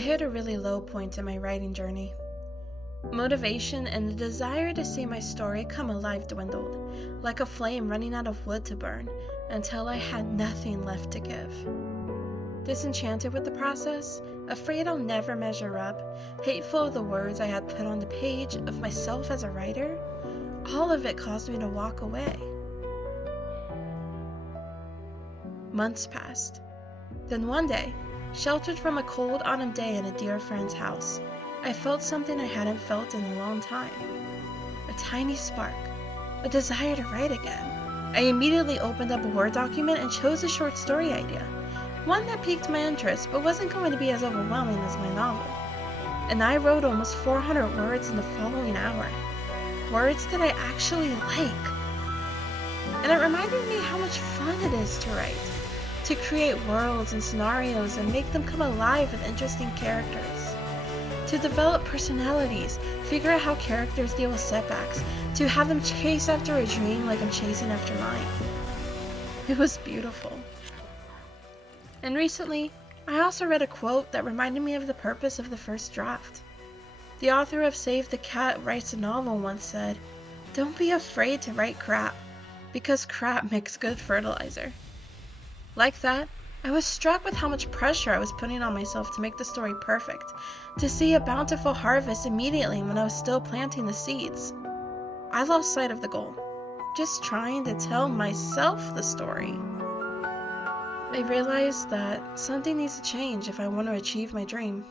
hit a really low point in my writing journey. Motivation and the desire to see my story come alive dwindled, like a flame running out of wood to burn, until I had nothing left to give. Disenchanted with the process, afraid I'll never measure up, hateful of the words I had put on the page of myself as a writer, all of it caused me to walk away. Months passed. Then one day, sheltered from a cold autumn day in a dear friend's house, I felt something I hadn't felt in a long time. A tiny spark, a desire to write again. I immediately opened up a Word document and chose a short story idea, one that piqued my interest but wasn't going to be as overwhelming as my novel. And I wrote almost 400 words in the following hour. Words that I actually like. And it reminded me how much fun it is to write. To create worlds and scenarios and make them come alive with interesting characters. To develop personalities, figure out how characters deal with setbacks, to have them chase after a dream like I'm chasing after mine. It was beautiful. And recently, I also read a quote that reminded me of the purpose of the first draft. The author of Save the Cat Writes a Novel once said, "Don't be afraid to write crap, because crap makes good fertilizer." Like that, I was struck with how much pressure I was putting on myself to make the story perfect, to see a bountiful harvest immediately when I was still planting the seeds. I lost sight of the goal, just trying to tell myself the story. I realized that something needs to change if I want to achieve my dream.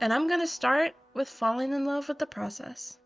And I'm going to start with falling in love with the process.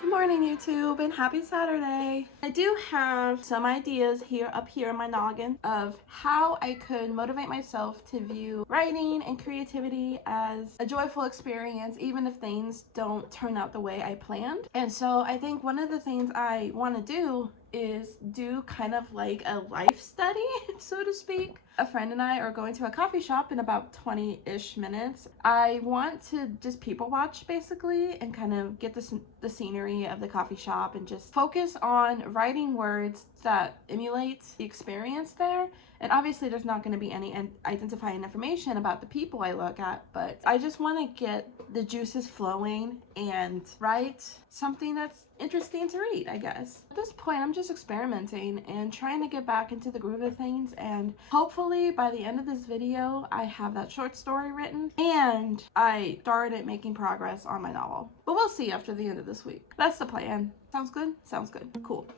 Good morning, YouTube, and happy Saturday. I do have some ideas up here in my noggin of how I could motivate myself to view writing and creativity as a joyful experience, even if things don't turn out the way I planned. And so I think one of the things I want to do is do kind of like a life study, so to speak. A friend and I are going to a coffee shop in about 20-ish minutes. I want to just people watch basically and kind of get the scenery of the coffee shop and just focus on writing words that emulate the experience there. And obviously there's not going to be any identifying information about the people I look at, but I just want to get the juices flowing and write something that's interesting to read, I guess. At this point, I'm just experimenting and trying to get back into the groove of things, and hopefully by the end of this video, I have that short story written and I started making progress on my novel. But we'll see after the end of this week. That's the plan. Sounds good? Sounds good. Cool.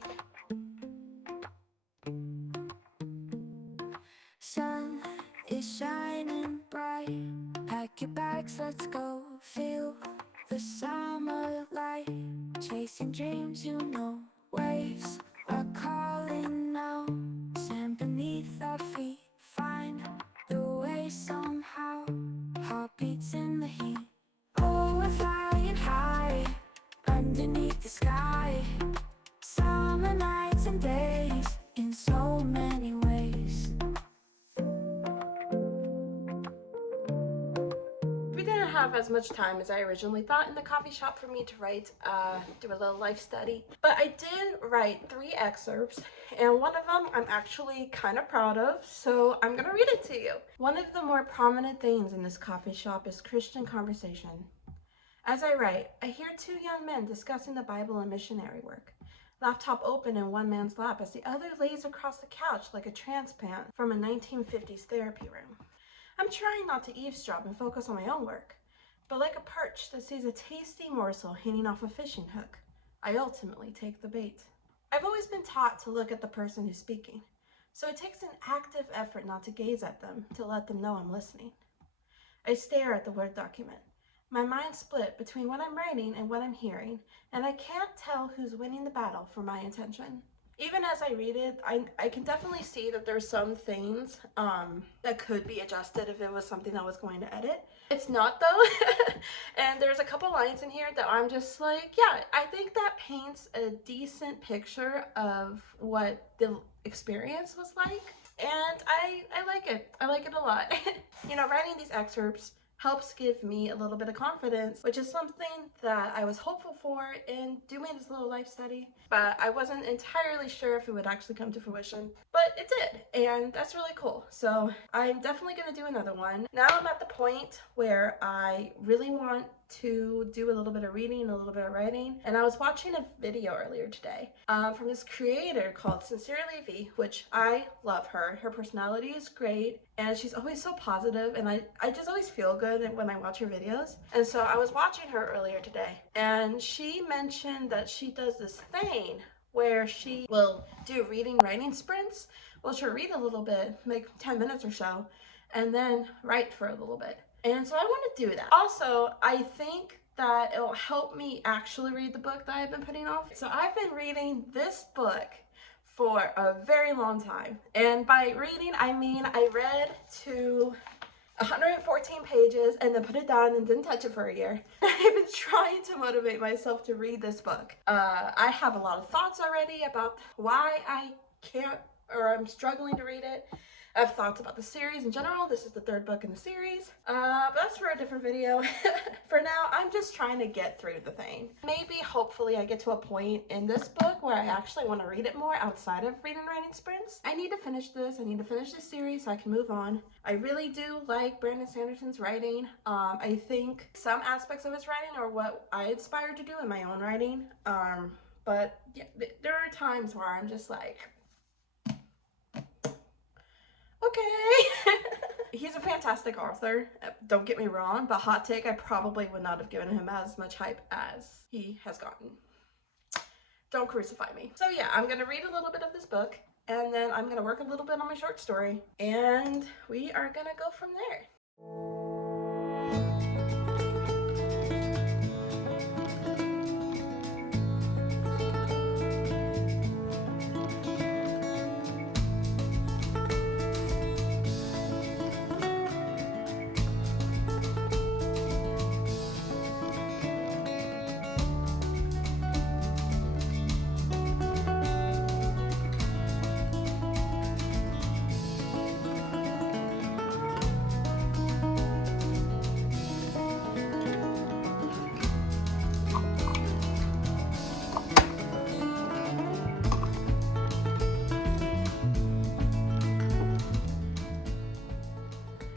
Sun is shining bright. Pack your bags, let's go. Feel the summer light. Chasing dreams, you know. Waves are calling now. Sand beneath our feet. Find the way somehow. Heartbeats in the heat. Oh, we're flying high underneath the sky. Summer nights and days in so many ways. We didn't have as much time as I originally thought in the coffee shop for me to write, do a little life study. But I did write 3 excerpts, and one of them I'm actually kind of proud of, so I'm gonna read it to you. One of the more prominent things in this coffee shop is Christian conversation. As I write, I hear 2 young men discussing the Bible and missionary work. Laptop open in one man's lap as the other lays across the couch like a transplant from a 1950s therapy room. I'm trying not to eavesdrop and focus on my own work, but like a perch that sees a tasty morsel hanging off a fishing hook, I ultimately take the bait. I've always been taught to look at the person who's speaking, so it takes an active effort not to gaze at them to let them know I'm listening. I stare at the Word document, my mind split between what I'm writing and what I'm hearing, and I can't tell who's winning the battle for my attention. Even as I read it, I can definitely see that there's some things that could be adjusted if it was something I was going to edit. It's not though. And there's a couple lines in here that I'm just like, yeah, I think that paints a decent picture of what the experience was like. And I like it. I like it a lot. You know, writing these excerpts helps give me a little bit of confidence, which is something that I was hopeful for in doing this little life study, but I wasn't entirely sure if it would actually come to fruition, but it did, and that's really cool. So I'm definitely going to do another one. Now I'm at the point where I really want to do a little bit of reading, a little bit of writing, and I was watching a video earlier today from this creator called Sincere Levy, which I love her. Her personality is great, and she's always so positive, and I just always feel good when I watch her videos. And so I was watching her earlier today, and she mentioned that she does this thing where she will do reading writing sprints. Well, she'll read a little bit, like 10 minutes or so, and then write for a little bit. And so I want to do that. Also, I think that it'll help me actually read the book that I've been putting off. So I've been reading this book for a very long time. And by reading, I mean I read to 114 pages and then put it down and didn't touch it for a year. I've been trying to motivate myself to read this book. I have a lot of thoughts already about why I can't, or I'm struggling to read it. I have thoughts about the series in general. This is the third book in the series, but that's for a different video. For now, I'm just trying to get through the thing. Maybe, hopefully, I get to a point in this book where I actually want to read it more outside of reading writing sprints. I need to finish this. I need to finish this series so I can move on. I really do like Brandon Sanderson's writing. I think some aspects of his writing are what I aspire to do in my own writing. But yeah, there are times where I'm just like, okay. He's a fantastic author, don't get me wrong, but hot take, I probably would not have given him as much hype as he has gotten. Don't crucify me. So yeah, I'm gonna read a little bit of this book, and then I'm gonna work a little bit on my short story, and we are gonna go from there.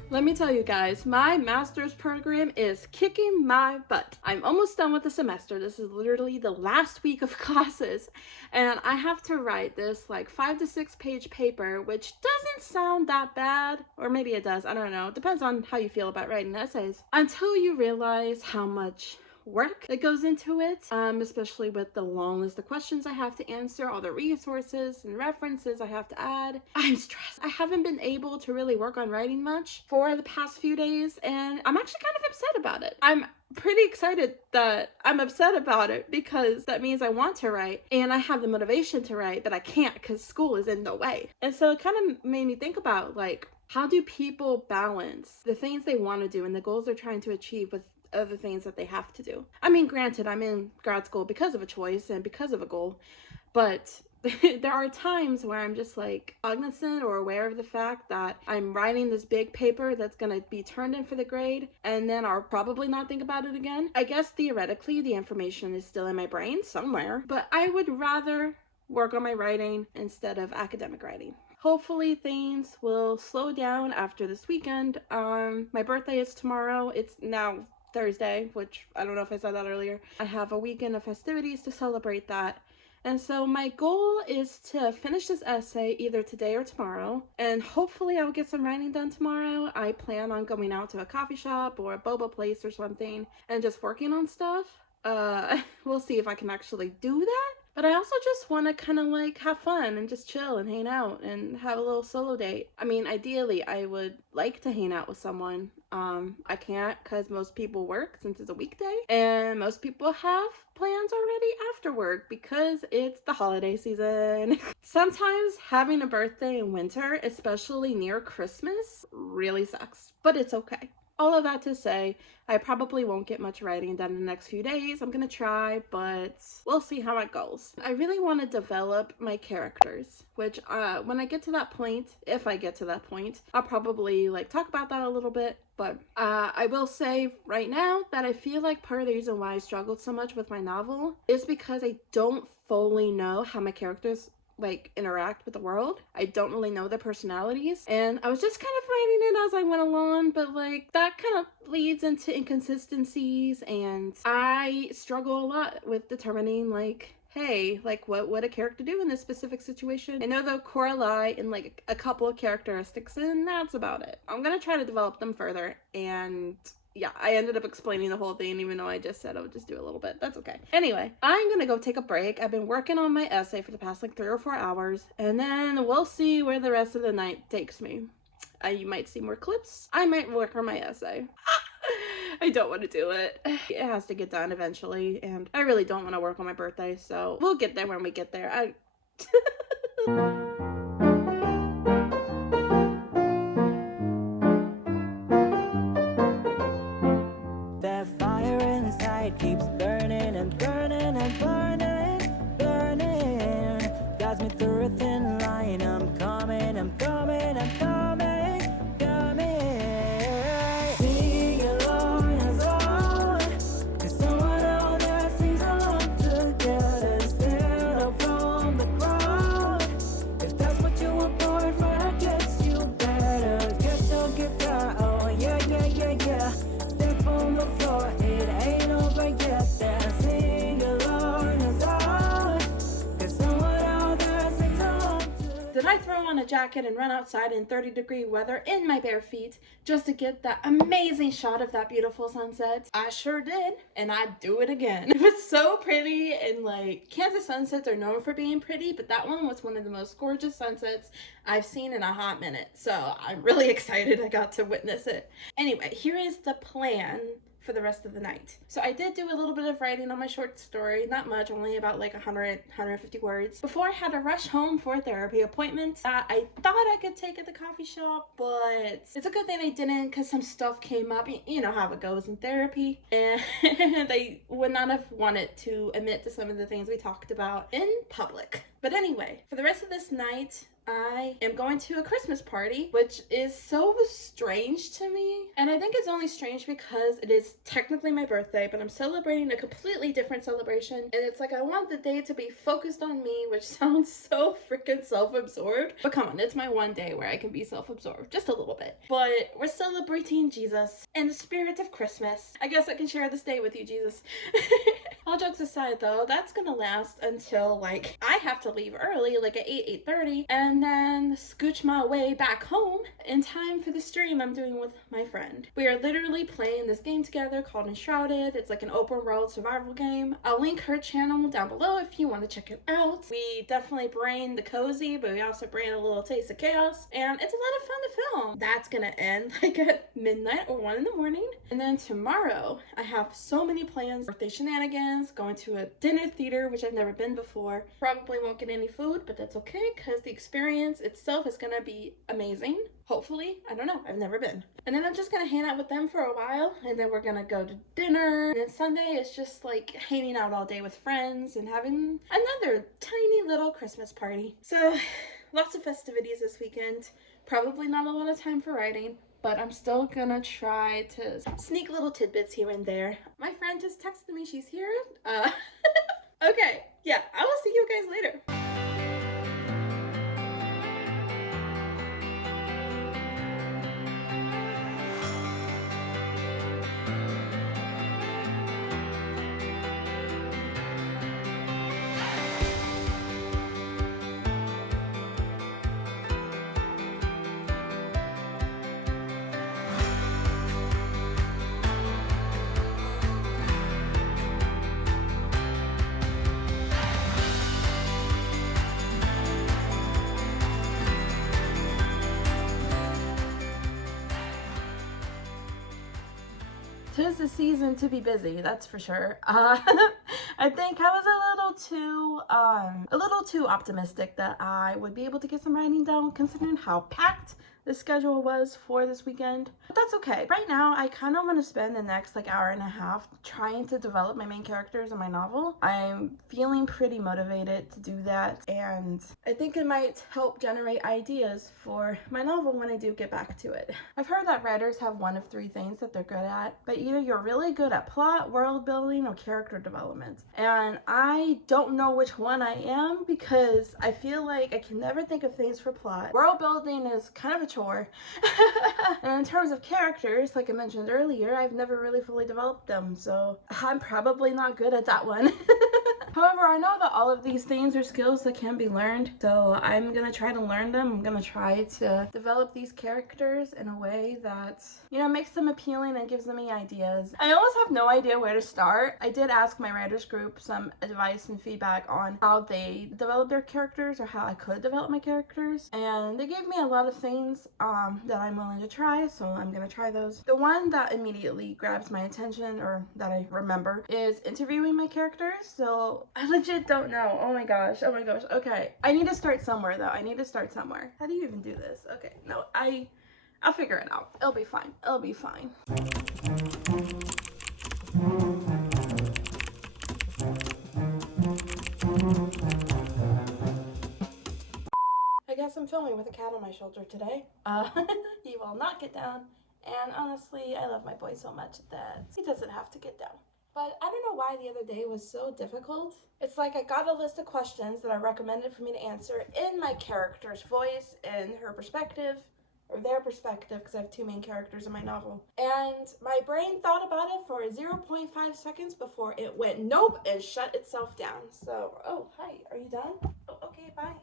Let me tell you guys, my master's program is kicking my butt. I'm almost done with the semester. This is literally the last week of classes, and I have to write this like 5 to 6 page paper, which doesn't sound that bad, or maybe it does, I don't know. It depends on how you feel about writing essays. Until you realize how much work that goes into it, especially with the long list of questions I have to answer, all the resources and references I have to add. I'm stressed. I haven't been able to really work on writing much for the past few days, and I'm actually kind of upset about it. I'm pretty excited that I'm upset about it because that means I want to write and I have the motivation to write, but I can't because school is in the way. And so it kind of made me think about, like, how do people balance the things they want to do and the goals they're trying to achieve with other things that they have to do? I mean, granted, I'm in grad school because of a choice and because of a goal, but there are times where I'm just like cognizant or aware of the fact that I'm writing this big paper that's going to be turned in for the grade, and then I'll probably not think about it again. I guess theoretically the information is still in my brain somewhere, but I would rather work on my writing instead of academic writing. Hopefully things will slow down after this weekend. My birthday is tomorrow. It's now Thursday, which I don't know if I said that earlier. I have a weekend of festivities to celebrate that. And so my goal is to finish this essay either today or tomorrow, and hopefully I'll get some writing done tomorrow. I plan on going out to a coffee shop or a boba place or something and just working on stuff. We'll see if I can actually do that. But I also just want to kind of like have fun and just chill and hang out and have a little solo date. I mean, ideally, I would like to hang out with someone. I can't because most people work since it's a weekday, and most people have plans already after work because it's the holiday season. Sometimes having a birthday in winter, especially near Christmas, really sucks, but it's okay. all of that to say, I probably won't get much writing done in the next few days. I'm gonna try, but we'll see how it goes. I really want to develop my characters, which when I get to that point, if I get to that point, I'll probably like talk about that a little bit. But I will say right now that I feel like part of the reason why I struggled so much with my novel is because I don't fully know how my characters like interact with the world. I don't really know their personalities, and I was just kind of writing it as I went along, but like that kind of leads into inconsistencies, and I struggle a lot with determining like, hey, like what would a character do in this specific situation? I know the core lie in like a couple of characteristics, and that's about it. I'm gonna try to develop them further, and yeah, I ended up explaining the whole thing, even though I just said I would just do a little bit. That's okay. Anyway, I'm gonna go take a break. I've been working on my essay for the past like 3 or 4 hours, and then we'll see where the rest of the night takes me. You might see more clips. I might work on my essay. I don't want to do it. It has to get done eventually, and I really don't want to work on my birthday, so we'll get there when we get there. That fire inside keeps burning and burning and burning, burning. Guides me through a thin line. I'm coming, I'm coming, I'm coming, coming. Sing along as long, 'cause someone out there sings along together. Stand up from the crowd. If that's what you were born for, I guess you better get your guitar. Oh yeah, yeah, yeah, yeah. Step on the floor, it ain't over yet. Then sing along as long, 'cause someone out there sings along too. Did I throw on a jacket and run outside in 30-degree weather in my bare feet just to get that amazing shot of that beautiful sunset? I sure did, and I'd do it again. It was so pretty, and like Kansas sunsets are known for being pretty, but that one was one of the most gorgeous sunsets I've seen in a hot minute. So I'm really excited I got to witness it. Anyway, here is the plan for the rest of the night. So I did do a little bit of writing on my short story, not much, only about like 150 words, before I had to rush home for a therapy appointment that I thought I could take at the coffee shop, but it's a good thing I didn't, because some stuff came up. You know how it goes in therapy, and they would not have wanted to admit to some of the things we talked about in public. But anyway, for the rest of this night, I am going to a Christmas party, which is so strange to me. And I think it's only strange because it is technically my birthday, but I'm celebrating a completely different celebration. And it's like I want the day to be focused on me, which sounds so freaking self-absorbed. But come on, it's my one day where I can be self-absorbed, just a little bit. But we're celebrating Jesus and the spirit of Christmas. I guess I can share this day with you, Jesus. All jokes aside though, that's gonna last until like I have to leave early, like at 8:30, and then scooch my way back home in time for the stream I'm doing with my friend. We are literally playing this game together called Enshrouded. It's like an open world survival game. I'll link her channel down below if you want to check it out. We definitely bring the cozy, but we also bring a little taste of chaos, and it's a lot of fun to film. That's gonna end like at midnight or 1 in the morning. And then tomorrow I have so many plans: birthday shenanigans, going to a dinner theater, which I've never been before. Probably won't get any food, but that's okay, because the experience itself is gonna be amazing. Hopefully. I don't know, I've never been. And then I'm just gonna hang out with them for a while, and then we're gonna go to dinner. And then Sunday is just like hanging out all day with friends and having another tiny little Christmas party. So lots of festivities this weekend. Probably not a lot of time for writing, but I'm still gonna try to sneak little tidbits here and there. My friend just texted me she's here. Okay, yeah, I will see you guys later. Tis the season to be busy, that's for sure. I think I was a little too optimistic that I would be able to get some writing done considering how packed the schedule was for this weekend. But that's okay. Right now, I kind of want to spend the next like hour and a half trying to develop my main characters in my novel. I'm feeling pretty motivated to do that, and I think it might help generate ideas for my novel when I do get back to it. I've heard that writers have one of three things that they're good at, but either you're really good at plot, world building, or character development. And I don't know which one I am because I feel like I can never think of things for plot. World building is kind of a chore. And in terms of characters, like I mentioned earlier, I've never really fully developed them, so I'm probably not good at that one. However, I know that all of these things are skills that can be learned, so I'm gonna try to learn them. I'm gonna try to develop these characters in a way that, you know, makes them appealing and gives them ideas. I almost have no idea where to start. I did ask my writers group some advice and feedback on how they develop their characters or how I could develop my characters, and they gave me a lot of things that I'm willing to try, so I'm gonna try those. The one that immediately grabs my attention, or that I remember, is interviewing my characters. So I legit don't know. Oh my gosh. Okay, I need to start somewhere though. I need to start somewhere. How do you even do this? Okay, no, I'll figure it out. It'll be fine. It'll be fine. I guess I'm filming with a cat on my shoulder today. He will not get down, and honestly, I love my boy so much that he doesn't have to get down. But I don't know why the other day was so difficult. It's like I got a list of questions that are recommended for me to answer in my character's voice, in her perspective, or their perspective, because I have two main characters in my novel. And my brain thought about it for 0.5 seconds before it went nope and shut itself down. So, oh, hi, are you done? Oh, okay, bye.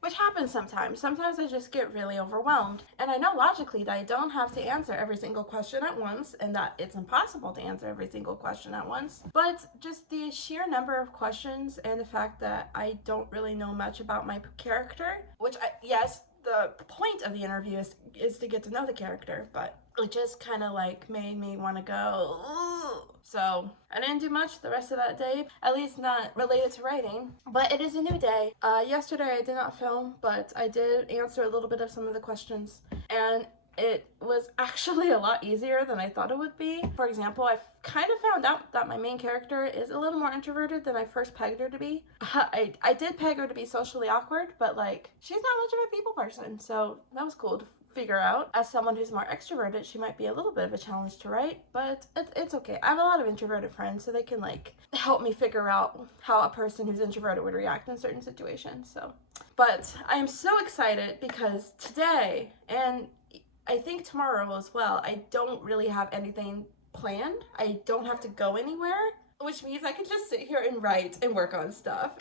Which happens sometimes. Sometimes I just get really overwhelmed. And I know logically that I don't have to answer every single question at once, and that it's impossible to answer every single question at once. But just the sheer number of questions and the fact that I don't really know much about my character, which yes, the point of the interview is to get to know the character, but it just kind of like made me want to go, ugh. So I didn't do much the rest of that day, at least not related to writing, but it is a new day. Yesterday I did not film, but I did answer a little bit of some of the questions, and it was actually a lot easier than I thought it would be. For example, I kind of found out that my main character is a little more introverted than I first pegged her to be. I did peg her to be socially awkward, but like, she's not much of a people person, so that was cool to figure out. As someone who's more extroverted, she might be a little bit of a challenge to write, but it's okay. I have a lot of introverted friends, so they can like help me figure out how a person who's introverted would react in certain situations. So, but I am so excited because today, and I think tomorrow as well, I don't really have anything planned. I don't have to go anywhere, which means I can just sit here and write and work on stuff.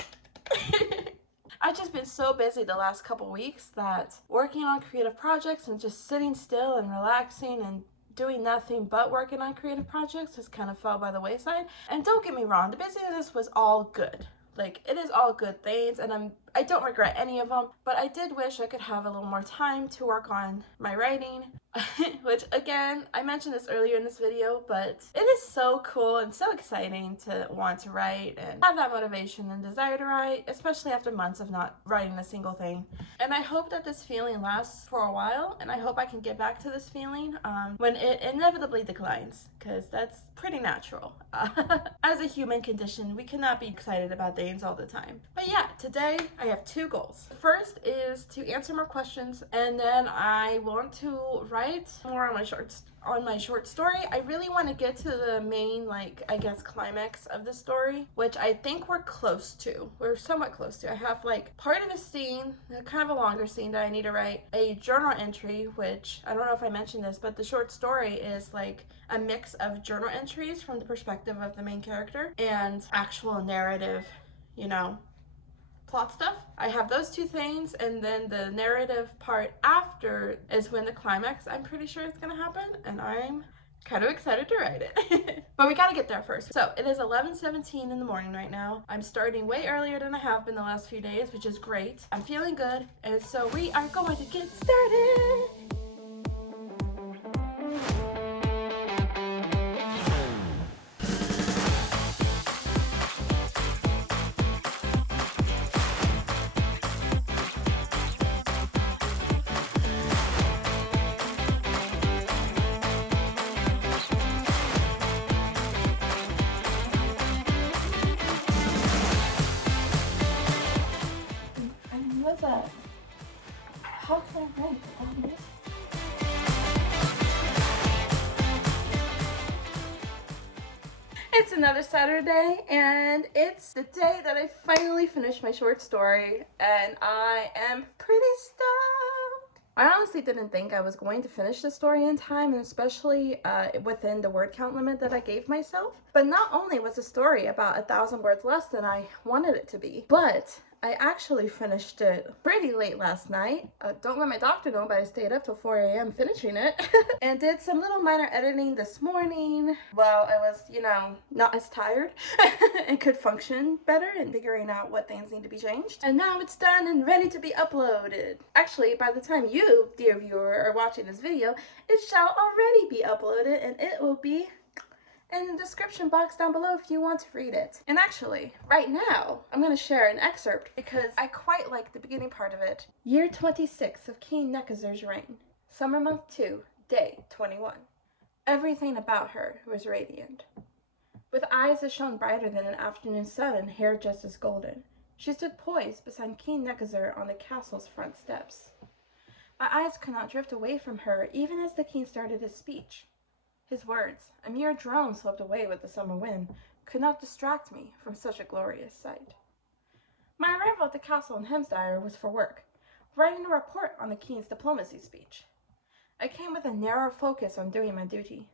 I've just been so busy the last couple weeks that working on creative projects and just sitting still and relaxing and doing nothing but working on creative projects has kind of fell by the wayside. And don't get me wrong, the busyness was all good. Like, it is all good things, and I don't regret any of them, but I did wish I could have a little more time to work on my writing, which again, I mentioned this earlier in this video, but it is so cool and so exciting to want to write and have that motivation and desire to write, especially after months of not writing a single thing. And I hope that this feeling lasts for a while, and I hope I can get back to this feeling when it inevitably declines, because that's pretty natural. As a human condition, we cannot be excited about things all the time. But yeah, today I have two goals. First is to answer more questions, and then I want to write more on my short story. I really want to get to the main, like, I guess, climax of the story, which I think we're close to. We're somewhat close to. I have like part of a scene, kind of a longer scene that I need to write, a journal entry, which I don't know if I mentioned this, but the short story is like a mix of journal entries from the perspective of the main character and actual narrative, you know, plot stuff. I have those two things, and then the narrative part after is when the climax, I'm pretty sure, it's gonna happen, and I'm kind of excited to write it. But we gotta get there first. So it is 11:17 in the morning right now. I'm starting way earlier than I have been the last few days, which is great. I'm feeling good, and so we are going to get started. that? How can I write without music? It's another Saturday, and it's the day that I finally finished my short story, and I am pretty stoked. I honestly didn't think I was going to finish the story in time, and especially within the word count limit that I gave myself. But not only was the story about 1,000 words less than I wanted it to be, but I actually finished it pretty late last night. Don't let my doctor know, but I stayed up till 4 a.m. finishing it. And did some little minor editing this morning while I was, not as tired and could function better and figuring out what things need to be changed. And now it's done and ready to be uploaded. Actually, by the time you, dear viewer, are watching this video, it shall already be uploaded, and it will be in the description box down below if you want to read it. And actually, right now, I'm going to share an excerpt because I quite like the beginning part of it. Year 26 of King Nekazer's reign. Summer month 2, day 21. Everything about her was radiant. With eyes that shone brighter than an afternoon sun and hair just as golden, she stood poised beside King Nekazer on the castle's front steps. My eyes could not drift away from her even as the king started his speech. His words, a mere drone swept away with the summer wind, could not distract me from such a glorious sight. My arrival at the castle in Hemsdire was for work, writing a report on the king's diplomacy speech. I came with a narrow focus on doing my duty.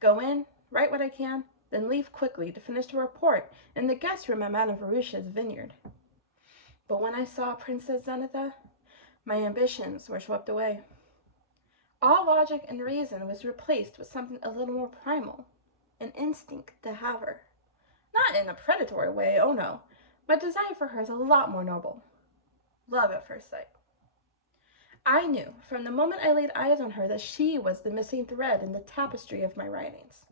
Go in, write what I can, then leave quickly to finish the report in the guest room at Madame Varusha's vineyard. But when I saw Princess Zenitha, my ambitions were swept away. All logic and reason was replaced with something a little more primal, an instinct to have her. Not in a predatory way, oh no. My desire for her is a lot more noble. Love at first sight. I knew from the moment I laid eyes on her that she was the missing thread in the tapestry of my writings.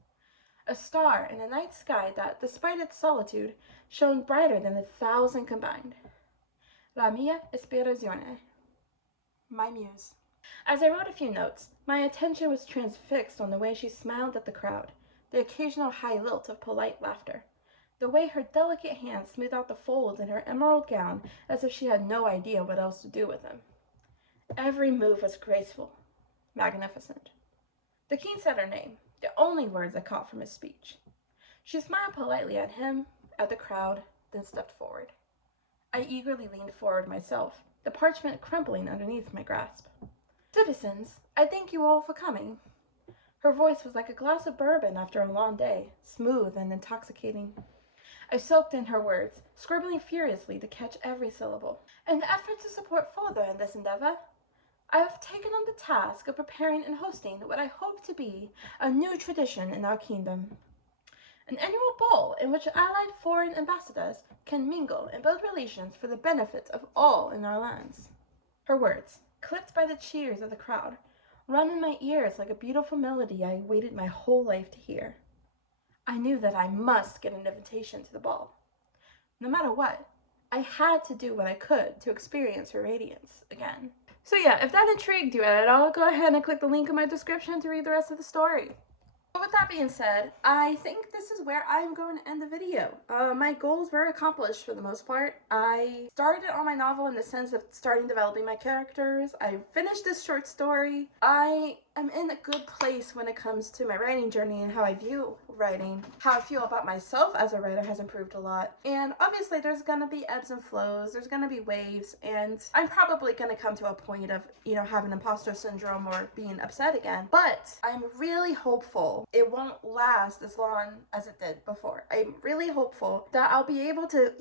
A star in a night sky that, despite its solitude, shone brighter than 1,000 combined. La mia ispirazione. My muse. As I wrote a few notes, my attention was transfixed on the way she smiled at the crowd, the occasional high lilt of polite laughter, the way her delicate hands smoothed out the folds in her emerald gown as if she had no idea what else to do with them. Every move was graceful, magnificent. The king said her name, the only words I caught from his speech. She smiled politely at him, at the crowd, then stepped forward. I eagerly leaned forward myself, the parchment crumpling underneath my grasp. Citizens, I thank you all for coming. Her voice was like a glass of bourbon after a long day, smooth and intoxicating. I soaked in her words, scribbling furiously to catch every syllable. In the effort to support father in this endeavor, I have taken on the task of preparing and hosting what I hope to be a new tradition in our kingdom. An annual ball in which allied foreign ambassadors can mingle and build relations for the benefit of all in our lands. Her words, clipped by the cheers of the crowd, rung in my ears like a beautiful melody I waited my whole life to hear. I knew that I must get an invitation to the ball. No matter what, I had to do what I could to experience her radiance again. So yeah, if that intrigued you at all, go ahead and click the link in my description to read the rest of the story. But with that being said, I think this is where I'm going to end the video. My goals were accomplished for the most part. I started on my novel in the sense of starting developing my characters. I finished this short story. I am in a good place when it comes to my writing journey and how I view writing. How I feel about myself as a writer has improved a lot. And obviously there's gonna be ebbs and flows, there's gonna be waves, and I'm probably gonna come to a point of, having imposter syndrome or being upset again. But I'm really hopeful it won't last as long as it did before. I'm really hopeful that I'll be able to,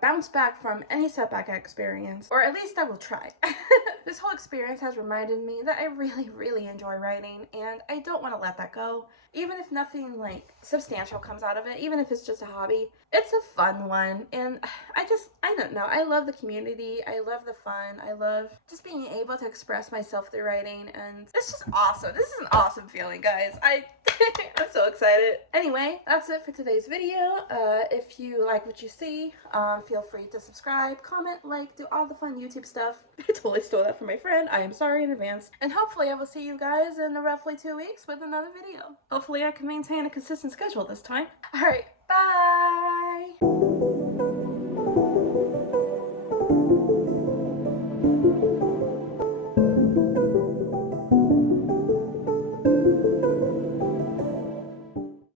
bounce back from any setback I experience, or at least I will try. This whole experience has reminded me that I really, really enjoy writing, and I don't want to let that go. Even if nothing substantial comes out of it, even if it's just a hobby, it's a fun one. And I don't know, I love the community, I love the fun, I love just being able to express myself through writing, and it's just awesome. This is an awesome feeling, guys. I'm so excited. Anyway, that's it for today's video. If you like what you see, feel free to subscribe, comment, do all the fun YouTube stuff. I totally stole that from my friend. I am sorry in advance. And hopefully I will see you guys in roughly 2 weeks with another video. Hopefully I can maintain a consistent schedule this time. Alright, bye!